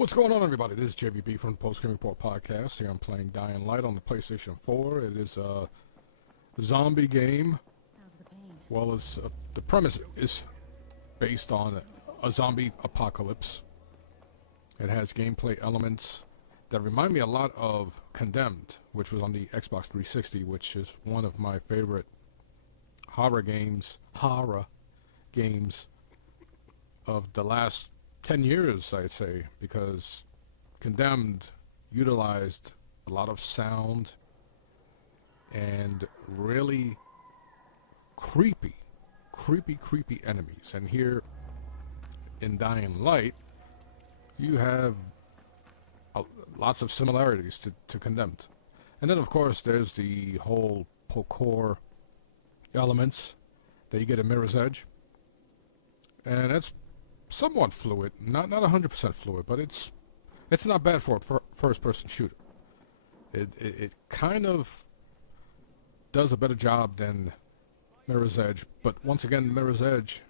What's going on, everybody? This is JVB from the Post Game Report Podcast. Here I'm playing Dying Light on the PlayStation 4. It is a zombie game. How's the pain? Well, the premise is based on a zombie apocalypse. It has gameplay elements that remind me a lot of Condemned, which was on the Xbox 360, which is one of my favorite horror games of the last 10 years, I'd say, because Condemned utilized a lot of sound and really creepy enemies. And here in Dying Light, you have lots of similarities to Condemned. And then, of course, there's the whole parkour elements that you get in Mirror's Edge. And that's somewhat fluid, not 100% fluid, but it's not bad for a first-person shooter. It kind of does a better job than Mirror's Edge, but once again, Mirror's Edge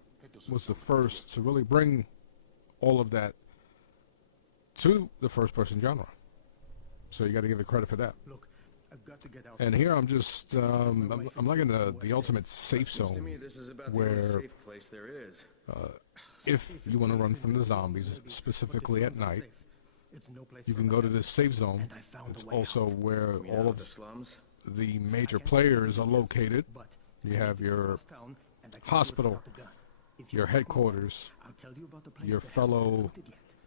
was the first to really bring all of that to the first-person genre. So you got to give it credit for that. Look, I've got to get out. And here I'm just I'm like in the ultimate safe zone, where if you want to run from the zombies, specifically at night, you can go to this safe zone. It's also where all of the major players are located. You have your hospital, your headquarters, your fellow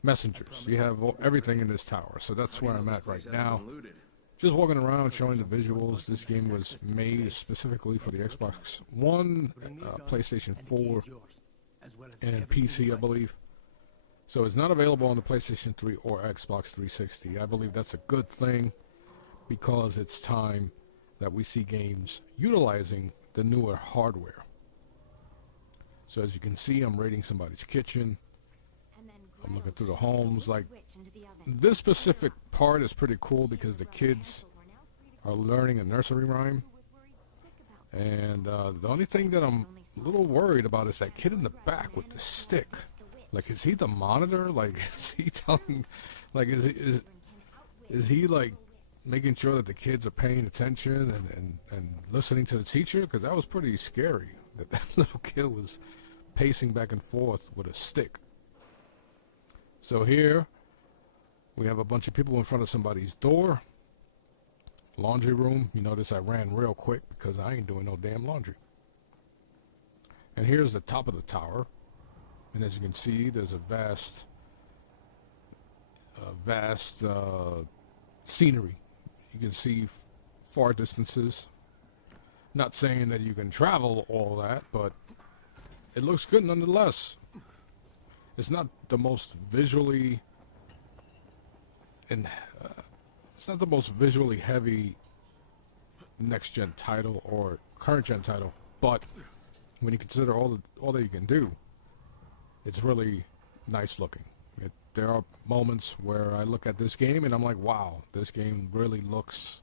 messengers. You have everything in this tower. So that's where I'm at right now. Just walking around showing the visuals. This game was made specifically for the Xbox One, PlayStation 4, and PC, I believe. So it's not available on the PlayStation 3 or Xbox 360. I believe that's a good thing, because it's time that we see games utilizing the newer hardware. So as you can see, I'm raiding somebody's kitchen. I'm looking through the homes. Like, this specific part is pretty cool because the kids are learning a nursery rhyme. And the only thing that I'm a little worried about is that kid in the back with the stick. Like, is he the monitor? Like, is he telling, like, is he like making sure that the kids are paying attention and listening to the teacher? Because that was pretty scary, that little kid was pacing back and forth with a stick. So here we have a bunch of people in front of somebody's door. Laundry room. You notice I ran real quick because I ain't doing no damn laundry. And here's the top of the tower. And as you can see, there's a vast scenery. You can see far distances. Not saying that you can travel all that, but it looks good nonetheless. It's not the most visually heavy next-gen title or current-gen title, but when you consider all that you can do, it's really nice looking. There are moments where I look at this game and I'm like, wow, this game really looks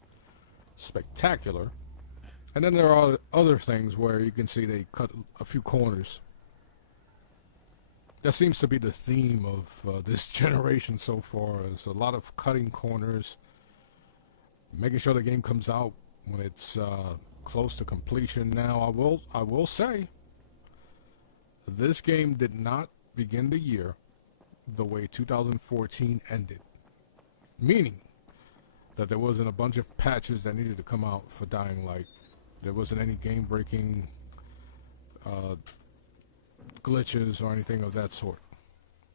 spectacular. And then there are other things where you can see they cut a few corners. That seems to be the theme of this generation so far. There's a lot of cutting corners, making sure the game comes out when it's close to completion. Now, I will say, this game did not begin the year the way 2014 ended, meaning that there wasn't a bunch of patches that needed to come out for Dying Light. There wasn't any game-breaking glitches or anything of that sort.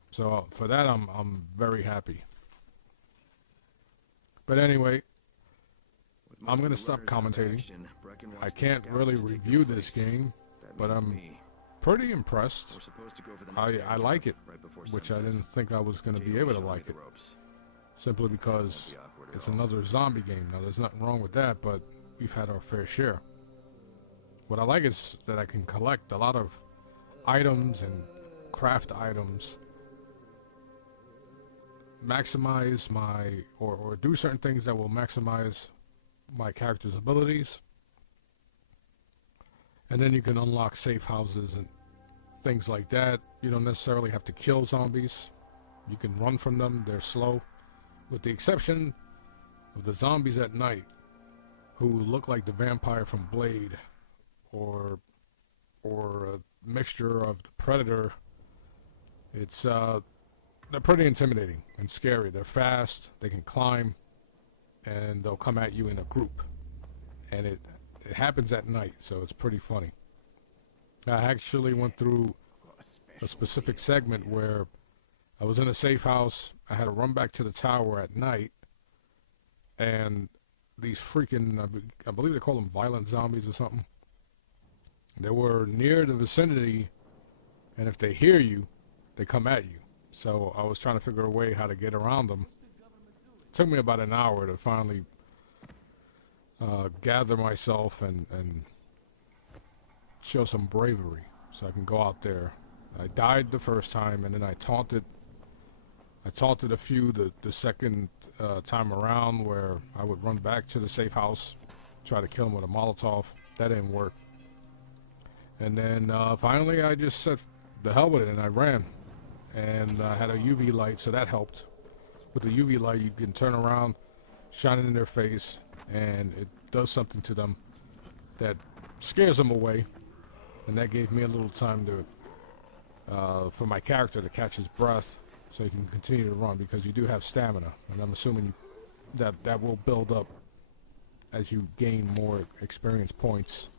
So for that, I'm very happy. But anyway, I'm gonna stop commentating. I can't really review this game, but I'm pretty impressed. I like it, which I didn't think I was gonna be able to like it, simply because it's another zombie game. Now, there's nothing wrong with that, but we've had our fair share. What I like is that I can collect a lot of items and craft items, maximize my, or do certain things that will maximize my character's abilities. And then you can unlock safe houses and things like that. You don't necessarily have to kill zombies. You can run from them. They're slow, with the exception of the zombies at night, who look like the vampire from Blade, or a mixture of the Predator. It's they're pretty intimidating and scary. They're fast. They can climb, and they'll come at you in a group. And it happens at night, so it's pretty funny. I actually went through a specific segment where I was in a safe house. I had to run back to the tower at night, and these freaking, I believe they call them violent zombies or something. They were near the vicinity, and if they hear you, they come at you. So I was trying to figure a way how to get around them. It took me about an hour to finally gather myself and show some bravery so I can go out there. I died the first time, and then I taunted a few the second time around, where I would run back to the safe house, try to kill him with a Molotov. That didn't work. And then finally I just said the hell with it, and I ran. And I had a UV light, so that helped. With the UV light, you can turn around, shine it in their face, and it does something to them that scares them away. And that gave me a little time to, for my character to catch his breath, so he can continue to run, because you do have stamina, and I'm assuming that will build up as you gain more experience points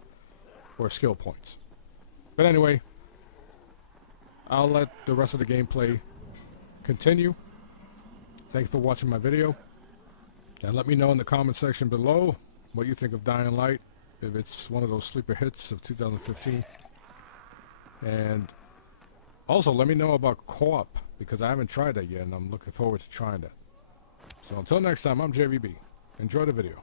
or skill points. But anyway, I'll let the rest of the gameplay continue. Thank you for watching my video, and let me know in the comment section below what you think of Dying Light, if it's one of those sleeper hits of 2015. And also let me know about co-op, because I haven't tried that yet, and I'm looking forward to trying that. So until next time, I'm JVB. Enjoy the video.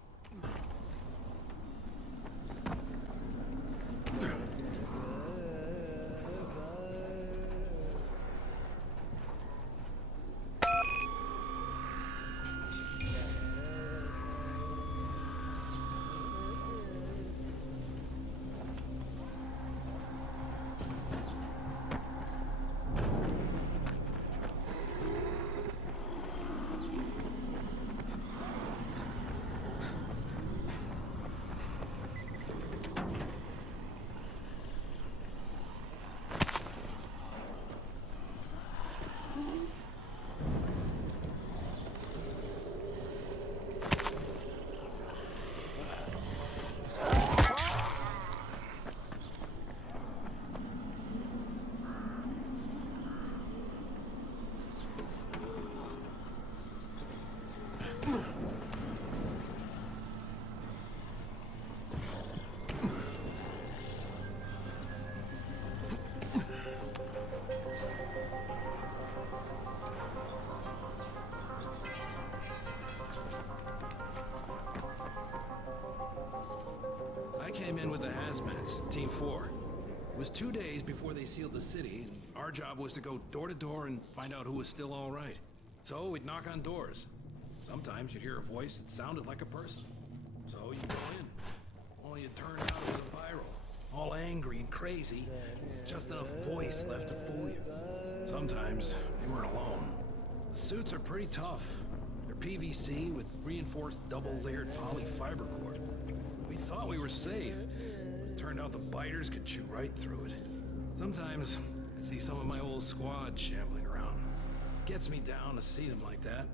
Came in with the hazmats, Team 4. It was 2 days before they sealed the city, and our job was to go door to door and find out who was still all right. So we'd knock on doors. Sometimes you'd hear a voice that sounded like a person. So you'd go in. Only it turned out it was a viral. All angry and crazy. Just enough voice left to fool you. Sometimes they weren't alone. The suits are pretty tough. They're PVC with reinforced double-layered poly fiber cord. We thought we were safe, but it turned out the biters could chew right through it. Sometimes I see some of my old squad shambling around. Gets me down to see them like that.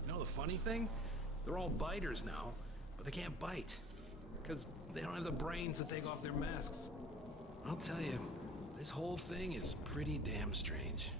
You know the funny thing? They're all biters now, but they can't bite. Because they don't have the brains to take off their masks. I'll tell you, this whole thing is pretty damn strange.